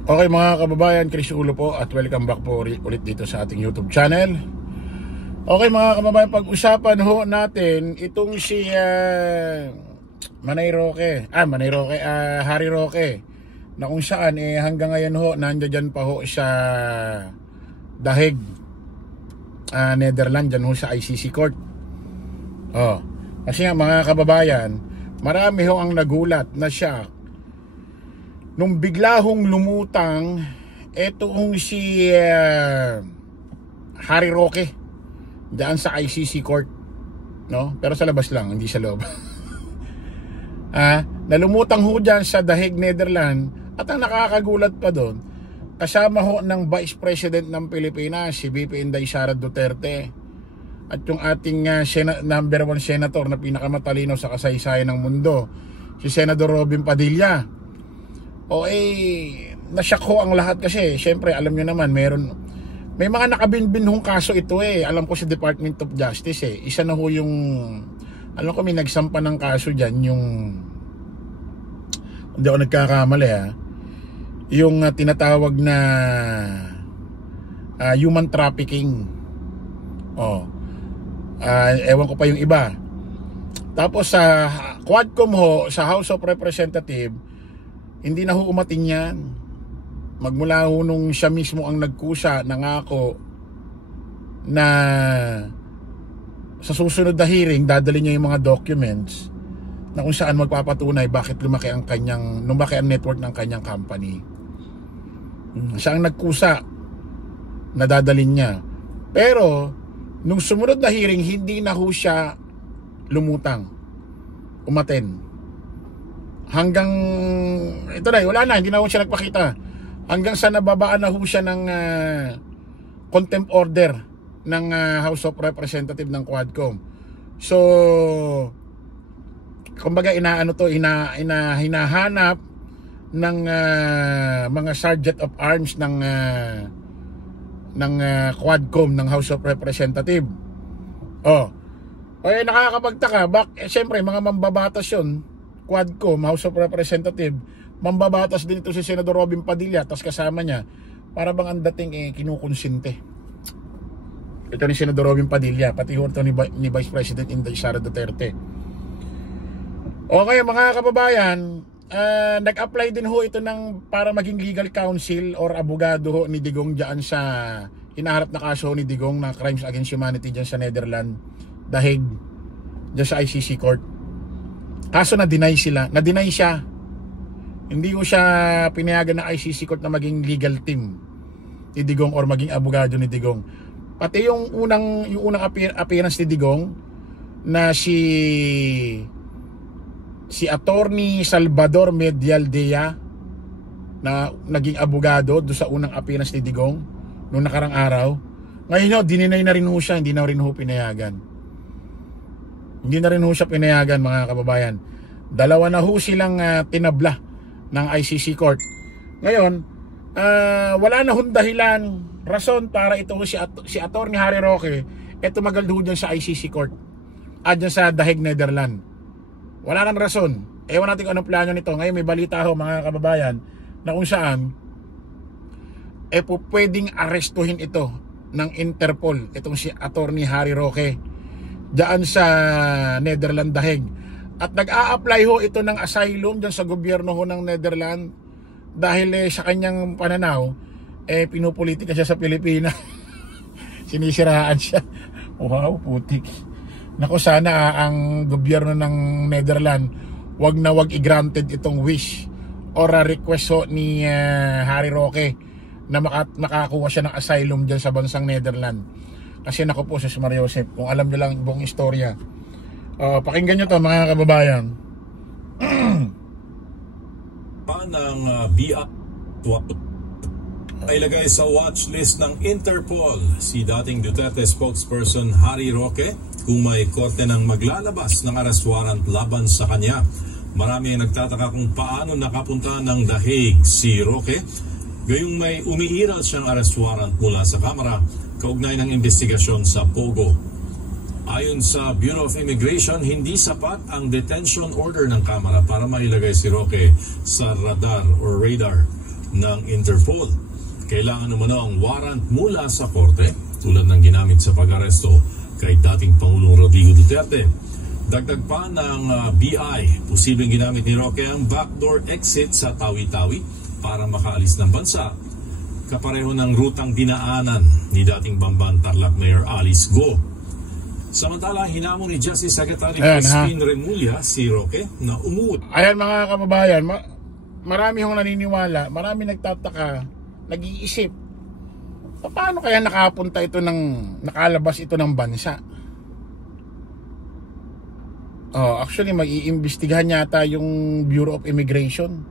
Okay mga kababayan, Chris Ulo po at welcome back po ulit dito sa ating YouTube channel. Okay mga kababayan, pag-usapan ho natin itong si Harry Roque na kung saan hanggang ngayon ho nandiyan pa ho sa dahig Netherlands dyan ho sa ICC Court. Kasi nga mga kababayan, marami ho ang nagulat na siya nung bigla hong lumutang etong si Harry Roque diyan sa ICC Court, no? Pero sa labas lang, hindi sa loob. Nalumutang ho diyan sa dahig Netherlands at ang nakakagulat pa doon, kasama ho ng Vice President ng Pilipinas, si VP Inday Sara Duterte, at yung ating number 1 senator na pinakamatalino sa kasaysayan ng mundo, si Senador Robin Padilla. Nasyak ho ang lahat kasi syempre alam nyo naman may mga nakabinbinhong kaso ito alam ko sa Department of Justice isa na ho yung alam ko may nagsampa ng kaso dyan, yung hindi ako nagkakamali yung tinatawag na human trafficking. Ewan ko pa yung iba. Tapos sa Quadcom ho, sa House of Representatives, hindi na ho umating yan. Magmula ho nung siya mismo ang nagkusa, nangako na sa susunod na hearing dadali niya yung mga documents na kung saan magpapatunay bakit lumaki ang net worth ng kanyang company. Siya ang nagkusa na dadalhin niya. Pero nung sumunod na hearing, hindi na ho siya lumutang, umaten. Hanggang ito na, wala na, hindi na ho siya nagpakita. Hanggang sa nababaan na ho siya ng contempt order ng House of Representatives ng Quadcom. So kumbaga hinahanap ng mga Sergeant of Arms ng Quadcom ng House of Representatives. Nakakapagtaka, siyempre mga mambabatas yun, Quadcom, House of Representatives, mambabatas din ito si Senador Robin Padilla, tas kasama niya, para bang ang dating kinukonsinte. Ito ni Senador Robin Padilla, pati ho ito ni Vice President Inday Sara Duterte. Okay mga kababayan, nag-apply din ho ito para maging legal counsel or abogado ho ni Digong dyan sa hinaharap na kaso ni Digong na crimes against humanity dyan sa Netherlands, dahig dyan sa ICC Court. Kaso na-deny siya. Hindi ko siya pinayagan ng ICC Court na maging legal team ni Digong or maging abogado ni Digong. Pati yung unang appearance ni Digong na si Attorney Salvador Medialdea na naging abogado do sa unang appearance ni Digong noong nakarang araw. Ngayon dininay na rin ho siya, hindi na rin ho pinayagan. Hindi na rin ho siya pinayagan mga kababayan. Dalawa na ho silang tinabla ng ICC Court. Ngayon, wala na hong dahilan, rason para ito si Attorney Harry Roque tumagal ho dyan sa ICC Court at dyan sa dahig Netherlands. Wala nang rason. Ewan natin kung anong plano nito. Ngayon may balita ho mga kababayan na kung saan pwedeng arestuhin ito ng Interpol, itong si Attorney Harry Roque diyan sa Netherlands dahig. At nag-a-apply ho ito ng asylum diyan sa gobyerno ho ng Netherlands dahil sa kanyang pananaw pinupolitika siya sa Pilipinas. Sinisiraan siya. Wow, putik. Naku, sana ang gobyerno ng Netherlands wag i-granted itong wish or request ho ni Harry Roque na makakuha siya ng asylum diyan sa bansang Netherlands. Kasi naku po, Sis Maria Josep, kung alam nyo lang buong istorya, pakinggan nyo to mga kababayan. Ng BI ay lagay sa watch list ng Interpol si dating Duterte spokesperson Harry Roque kung may korte ng maglalabas ng arrest warrant laban sa kanya. Marami ang nagtataka kung paano nakapunta ng dahig si Roque, gayong may umiiral siyang arrest warrant mula sa Kamara kaugnay ng investigasyon sa Pogo. Ayon sa Bureau of Immigration, hindi sapat ang detention order ng Kamara para mailagay si Roque sa radar. ng Interpol. Kailangan naman ang warrant mula sa korte tulad ng ginamit sa pag-aresto kay dating Pangulong Rodrigo Duterte. Dagdag pa ng BI, posibleng ginamit ni Roque ang backdoor exit sa Tawi-Tawi para makaalis ng bansa. Kapareho ng rutang dinaanan ni dating Bamban Tarlac Mayor Alice Go. Samantala, hinamon ni Justice Secretary Crispin Remulla si Roque na umuwi. Ayan mga kababayan, marami hong naniniwala, marami nagtataka, nag-iisip. Paano kaya nakalabas ito ng bansa? Actually, mag-iimbestigahan yata yung Bureau of Immigration.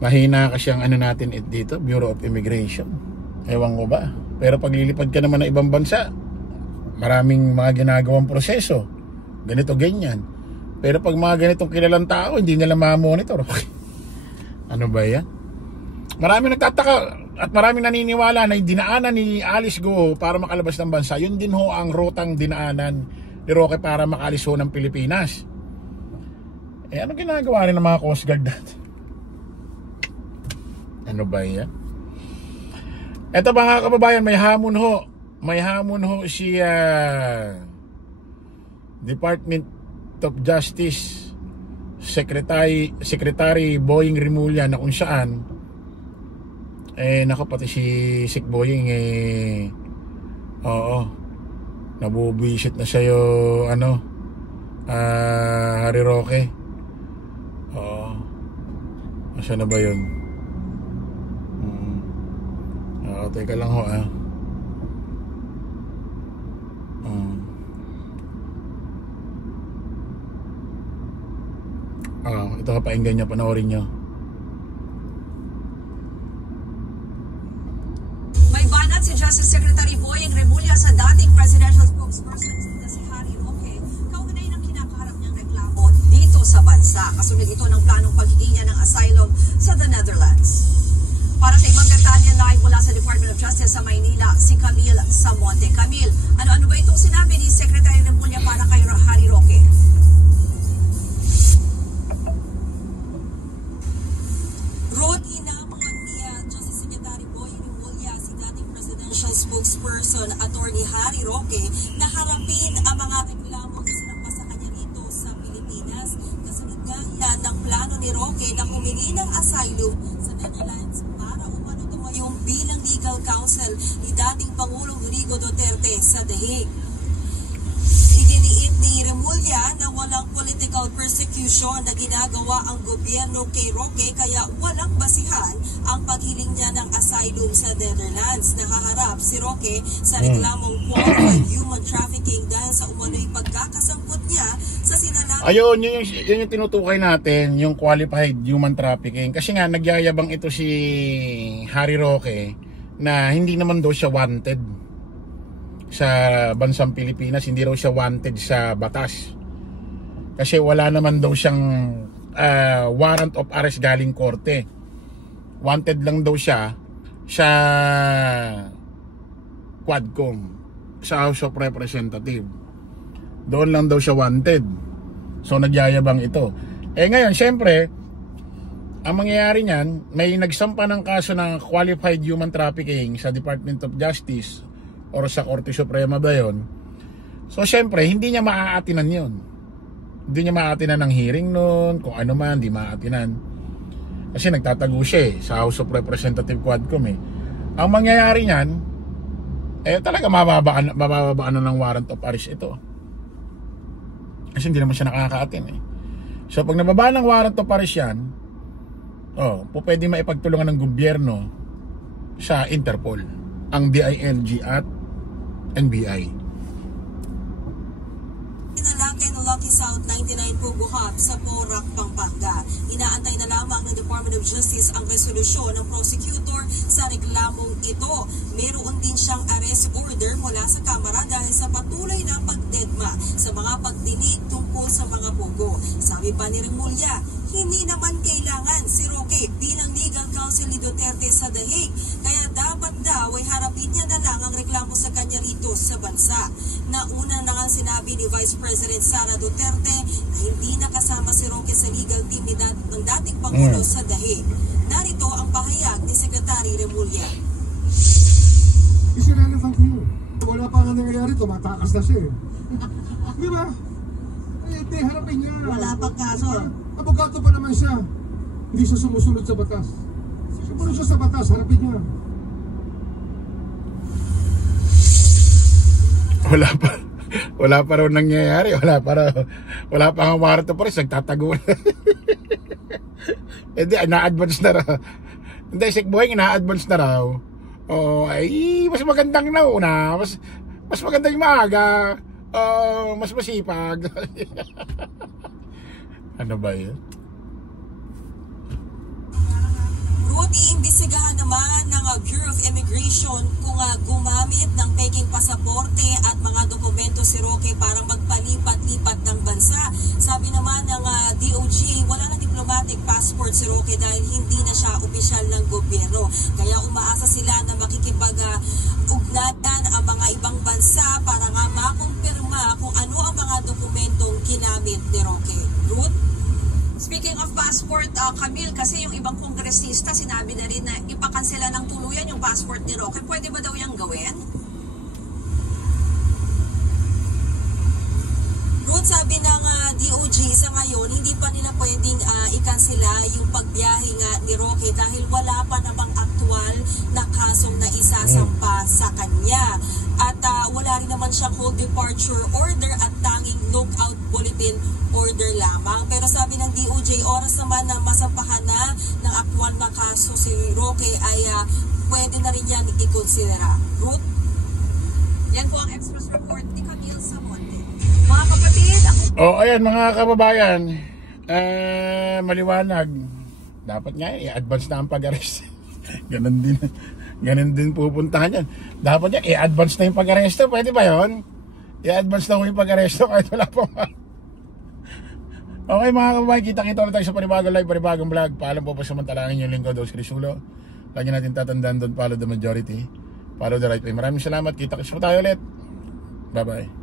Mahina kasi ang natin dito, Bureau of Immigration. Ewan ko ba. Pero pag lilipad ka naman ng ibang bansa, maraming mga ginagawang proseso. Ganito, ganyan. Pero pag mga ganitong kilalang tao, hindi nila ma-monitor. Ano ba yan? Marami nagtataka at marami naniniwala na yung dinaanan ni Alice Go para makalabas ng bansa, yun din ho ang rutang dinaanan ni Roque para makalis ho ng Pilipinas. Ano ginagawa rin ng mga Coast Guard natin? Ano ba yan? Eto mga kababayan, may hamon ho si Department of Justice Secretary Boying Remulla, na kung saan pati si Sec Boying nabubisit na sa'yo Harry Roque. Asa na ba yun? Teka lang ho ito kapainggan nyo, panoorin nyo. May banat si Justice Secretary Boying Remulla sa dating presidential spokesperson na si Harry Roque kaugnay ng kinakaharap niyang reklamo dito sa bansa. Kasunod ito ng planong paghingi niya ng asylum sa the Netherlands. Para sa ibang detalye, live mula sa Department of Justice sa Maynila, si Camille Samonte. Camille, ano ba itong sinabi ni Secretary Remulla para kay Harry Roque? Spokesperson Attorney Harry Roque na harapin ang mga reklamo na sinampa sa kanya rito sa Pilipinas. Kasunod nga yan ng plano ni Roque na humingi ng asylum sa Netherlands para umano tumayong bilang legal counsel ni dating Pangulong Rodrigo Duterte sa The Hague. Iginiit ni Remulla na walang political persecution na ginagawa ang gobyerno kay Roque kaya walang basihan ang paghiling niya ng asylum sa Netherlands. Nakaharap si Roque sa reklamong qualified human trafficking dahil sa umano'y pagkakasangkot niya sa sinalaman. Ayun, yun yung tinutukay natin, yung qualified human trafficking. Kasi nga, nagyayabang ito si Harry Roque na hindi naman daw siya wanted sa bansang Pilipinas, hindi raw siya wanted sa batas. Kasi wala naman daw siyang warrant of arrest galing korte. Wanted lang daw siya sa Quadcom, sa House of Representatives. Doon lang daw siya wanted. So nagyayabang ito. Ngayon, syempre, ang mangyayari niyan, may nagsampa ng kaso ng qualified human trafficking sa Department of Justice or sa Korte Suprema ba yun? So syempre, hindi niya maaatinan yun. Hindi niya maaatinan ng hearing nun, kung ano man, hindi maaatinan. Kasi nagtatago siya sa House of Representative Quadcom Ang mangyayari niyan, talaga mababaan na ng warrant of arrest ito. Kasi hindi naman siya nakakaatin So pag nababa ng warrant of arrest yan, pwede maipagtulungan ng gobyerno sa Interpol, ang DILG at NBI. Inalakay ng Lucky South 99 Puguhap sa Porac, Pampanga. Inaantay na lamang ng Department of Justice ang resolusyon ng prosecutor sa reklamong ito. Meron din siyang arrest order mula sa Kamara dahil sa patuloy na pagdedma sa mga pagdinig tungkol sa mga pugo. Sabi pa ni Remulla, hindi naman kailangan si Roque bilang legal counsel ni Duterte sa The Hague. Kaya dapat daw ay harapin niya na lang ang reklamo sa kanya rito sa bansa. Nauna na nga sinabi ni Vice President Sara Duterte na hindi nakasama si Roque sa legal team ng dating Pangulo sa The Hague. pamilya. Is irrelevant here. Wala pa nga nangyayari, tumatakas na siya eh. Di ba? Hindi, harapin niya. Wala pang kaso. Abogato pa naman siya. Hindi siya sumusunod sa batas. Sumunod siya sa batas, harapin niya. Wala pa raw nangyayari. Wala pa ang warto pa rin. Nagtatago na. Hindi, na-advance na raw. Hindi, Sikboy, na-advance na raw. Ay, mas magandang nauna. Mas magandang maaga. Mas masipag. Ano ba yun? Ruth, iimbestigahan naman ng Bureau of Immigration kung gumamit ng peking pasaporte at mga dokumento si Roque para magpalipat-lipat ng bansa. Sabi naman ng DOJ, wala na diplomatic passport si Roque dahil hindi na siya opisyal ng gobyerno. Kaya umaasa sila na makikipag-ugnayan ang mga ibang bansa para nga makumpirma kung ano ang mga dokumentong ginamit ni Roque. Ruth? Speaking of passport, Camille, kasi yung ibang kongresista sinabi na rin na ipakansela ng tuluyan yung passport ni Roque. Pwede ba daw yung gawin? Ruth, sabi ng DOJ sa ngayon, hindi pa nila pwedeng ikansela yung pagbiyahe nga ni Roque dahil wala pa namang aktual na kasong na isasampa sa kanya. At wala rin naman siyang hold departure order at tanging lookout bulletin order lamang. Pero sabi ng DOJ, oras naman na masampahan na ng aktual na kaso si Roque ay pwede na rin yan ikonsidera. Ruth? Yan po ang express report ni Camille Samonte. Mga kapatid, Ayan mga kababayan, maliwanag. Dapat nga i-advance na ang pag-arrest. Ganun din pupuntahan yan. Dapat nga i-advance na yung pag-aresto. Pwede ba yun? I-advance na yung pag-aresto kahit wala pa. Okay mga kababayan, kita-kita ulit tayo sa panibagong live, panibagong vlog. Paalam po samantalangin yung lingkod, Dos Crisulo. Lagi natin tatandaan doon, follow the majority, follow the right way. Maraming salamat, kita-kita tayo ulit. Bye bye.